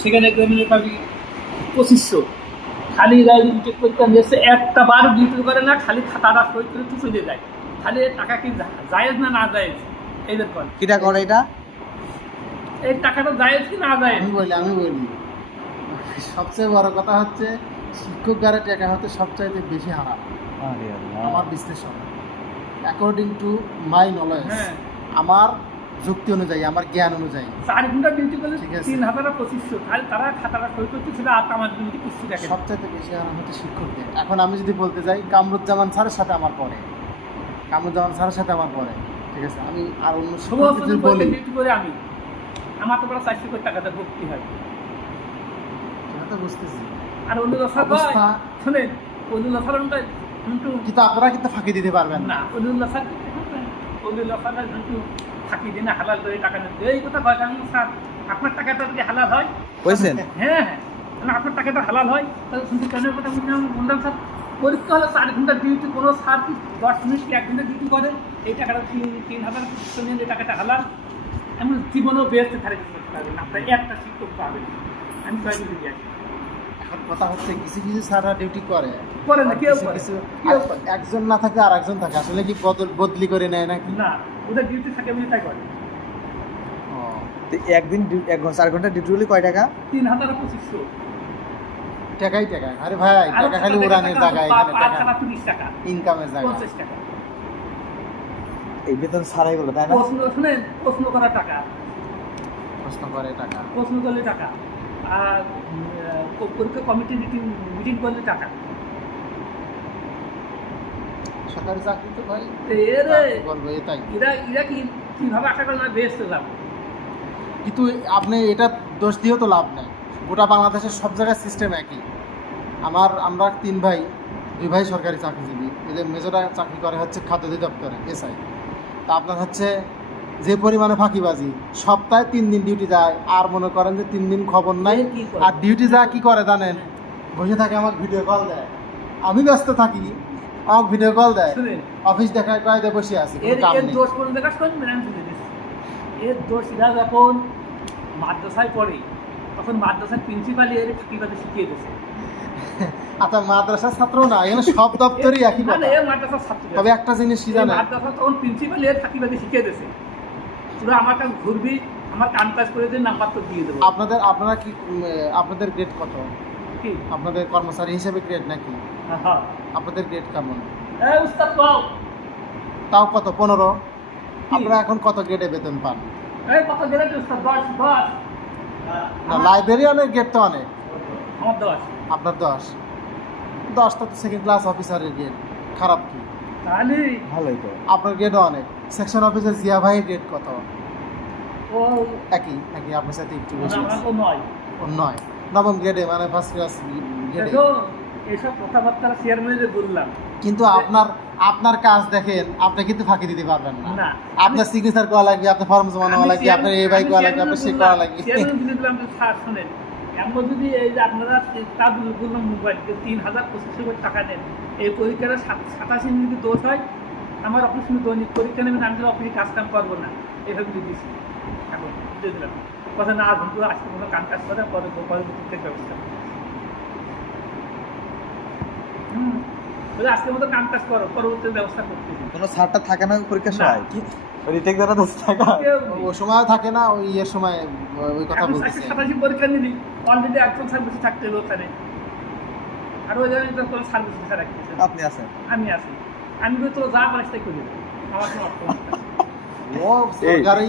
সেখানে এক্সামিনে পাবি 2500। খালি রাজনীতি চেক করতে নিয়েছে, একটা বার ডিউটি করে না, খালি খাতাটা সই করে তো চলে যায়। খালি টাকা কি জায়েজ না না জায়েজ এইদের কর, কিটা করে এটা? এই টাকাটা জায়েজ কি না জায়েজ? আমি বলি সবচেয়ে বড় কথা হচ্ছে শিক্ষক দ্বারা টাকা হতে সবচাইতে বেশি হারাম আরে আল্লাহ। আমার বিশ্লেষণ, অ্যাকর্ডিং টু মাই নলেজ, হ্যাঁ, আমার যুক্তি অনুযায়ী, আমার জ্ঞান অনুযায়ী 4 ঘন্টা ডিউটি করলে ঠিক আছে। 3025। খালি তারা খাতাটা সই করতে ছিল, আর আমার ডিউটি কিছু দেখে না। সবচাইতে বেশি হারাম হচ্ছে শিক্ষকদের। এখন আমি যদি বলতে যাই কামরুজ্জামান স্যারের সাথে আমার পড়ে, কামরুজ্জামান স্যারের সাথে আমার পড়ে, ঠিক আছে, আমি আর অন্য শিক্ষক সমস্ত যদি বলি ডিউটি করে আমি, আমার তো প্রায় 400 কোটি টাকাটা ভর্তি হয়। সেটা তো বুঝতেছি আর অন্য দশা অবস্থা। শোনেন, অন্য সালনটা কিন্তু কিন্তু আপনারা কিন্তু ফাঁকি দিতে পারবেন না। না, অন্য সাল কিন্তু থাকি দিনে হালাল করে টাকা নিতে এই কথা কয়, কারণ স্যার আপনার টাকাটা যদি হালাল হয়, বুঝছেন? হ্যাঁ হ্যাঁ, মানে আপনার টাকাটা হালাল হয়, তাহলে শুনতে কেন কথা বললাম স্যার, পরীক্ষা হলে 4 ঘন্টা ডিউটি, কোনো স্যার কি 10 মিনিট কি 1 ঘন্টা ডিউটি করে, এই টাকাটা 3000 নিয়ে এই টাকাটা হালাল, এমন জীবনেও বেরোতে পারবেন না, আপনার একটা শিক্ষক পাবেন। আমি কয়েকদিন দিয়ে আছি এখন কথা হচ্ছে কিছু কিছু স্যাররা ডিউটি করে, করে না, কেউ কিছু করে কিছু কেউ করে একজন না থাকে আর একজন থাকে, আসলে কি বদলি করে নেয় নাকি? না, ওদের ডিউটি থাকে আমি তাই করে। ও, তো একদিন 4 ঘন্টা ডিউটি হলে কয় টাকা? 3250। টাকাই টাকা। আরে ভাই টাকা খালি উড়ানের জায়গায়, এখানে টাকা 30 টাকা, ইনকামের জায়গা। 50 টাকা এই বেতন ছাড়াই বলো, তাই না? প্রশ্ন শুনেন, প্রশ্ন করার টাকা, প্রশ্ন করে টাকা। প্রশ্ন করলে টাকা, আর পরীক্ষা কমিটি মিটিং করলে টাকা। সরকারি চাকরি তো ভাই এরে কি বলবো, এটাই। এরা কিভাবে আশা করে না বেহেস্তে যাবো? কিন্তু আপনি এটা দোষ দিয়েও তো লাভ নেই, গোটা বাংলাদেশের সব জায়গায় সিস্টেম একই। আমরা 3 ভাই, 2 ভাই সরকারি চাকরিজীবী, এদের মেজরা চাকরি করে হচ্ছে খাদ্য অধিদপ্তরে, এসআই। তা আপনার হচ্ছে যে পরিমাণে ফাঁকিবাজি, সপ্তাহে 3 দিন ডিউটি যায়, আর মনে করেন যে 3 দিন খবর নাই। কি করে? আর ডিউটি যা কি করে জানেন, বসে থাকে, আমাকে ভিডিও কল দেয়, আমি ব্যস্ত থাকি, আমাকে ভিডিও কল দেয়, শুনেন, অফিস দেখায় কয় দেয় বসে আছি, কোনো কাম এর নেই। দোষ কোন জায়গা শুনবেন, আমি তুলে দিচ্ছি। এর দোষ এরা যখন মাদ্রাসায় পড়ে, তখন মাদ্রাসার প্রিন্সিপালই এর ফাঁকিবাজি শিখিয়ে দিয়েছে। আচ্ছা, মাদ্রাসার ছাত্র না, এখানে সব দপ্তরই একই না, কথা। এ মাদ্রাসার ছাত্র। তবে একটা জিনিস কি জানেন, মাদ্রাসা তখন প্রিন্সিপাল এর ফাঁকিবাজি শিখিয়ে দিয়েছে। তোরা আমার কাছে ঘুরবি, আমার কাম কাজ করে দিয়ে নাম্বার তো দিয়ে দেবো। আপনারা কি আপনাদের গ্রেড কত? কি? আপনাদের কর্মচারী হিসেবে গ্রেড নাকি? হ্যাঁ, আপনাদের গ্রেড কেমন? এই উস্তাদ পাও, তাও কত? 15? আপনারা এখন কত গ্রেডে বেতন পান? এই কত গেলে উস্তাদ? 10 10। না, লাইব্রেরিয়ানের গ্রেড তো অনেক। আমার 10। আপনার 10টা তো সেকেন্ড ক্লাস অফিসারের গ্রেড, খারাপ কি? তাহলে ভালোই তো। আপনার গ্রেডও অনেক। সেকশন অফিসার জিয়া ভাইয়ের গ্রেড কত? ও একই নাকি আপনার সাথে একটু বেশি? আমার তো 9। ও 9, নবম গ্রেডে, মানে ফার্স্ট ক্লাস গ্রেডে। দেখো, এসব কথাবার্তা চেয়ারম্যানে বললাম কিন্তু আপনার কাজ দেখেন, আপনি কিন্তু ফাঁকি দিতে পারবেন না। না, আপনার সিগনেচার করা লাগবে, আপনার ফর্ম জমা নেওয়া লাগবে, আপনার এই ভাই করা লাগবে, আপনার সে করা লাগবে। চেয়ারম্যান দিলাম যে স্যার শোনেন, এমন যদি এই যে আপনারা তাবুল বললাম মোবাইল 3025 টাকা নেন, এই পরীক্ষাটা 87 যদি দোষ হয়, আমার অফিসে দৈনিক পরীক্ষা নেবেন, আমি তো অফিসে কাজ কাম করবো না, এইভাবে দিয়ে দিচ্ছি। এখন দিয়ে দিলাম কথা না, কিন্তু আজকে কোনো কাম কাজ করে পরে পরবর্তীতে ব্যবস্থা। বলে আজকের মতো কাম কাজ করো, পরবর্তী ব্যবস্থা করতেছি। কোনো ছাড়টা থাকে না পরীক্ষার না। সময়? রিটেক দ্বারা 10 টাকা। কেউ নেই। ও সময় থাকে না, ওই ইয়ের সময় ওই কথা এখন বলতেছে। 87 পরীক্ষা নিলি, অলরেডি একজন স্যার বসে থাকতে হবে ওখানে, আর ওই জায়গায় কোনো সার্ভিস স্যার রাখতেছে। আপনি আছেন? আমি আছি, আমি বলি তো যা পারিস তাই করি, আমার কোনো অর্থ নেই। ও সরকারি